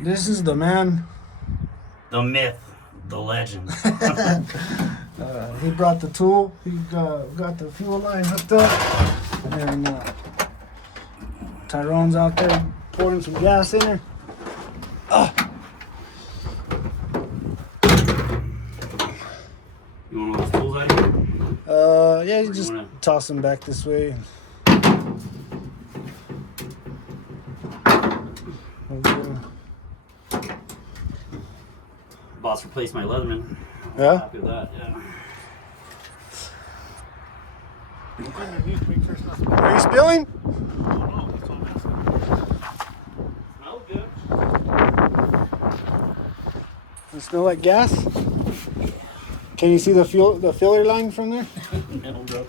This is the man. The myth, the legend. He brought the tool. He got the fuel line hooked up, and Tyrone's out there pouring some gas in there. You want all those tools out of here? Yeah, you Or just you wanna- toss them back this way. Boss replaced my Leatherman. Yeah? Happy with that, yeah. Are you spilling? Smells good. Does it smell like gas? Can you see the filler line from there? No, bro.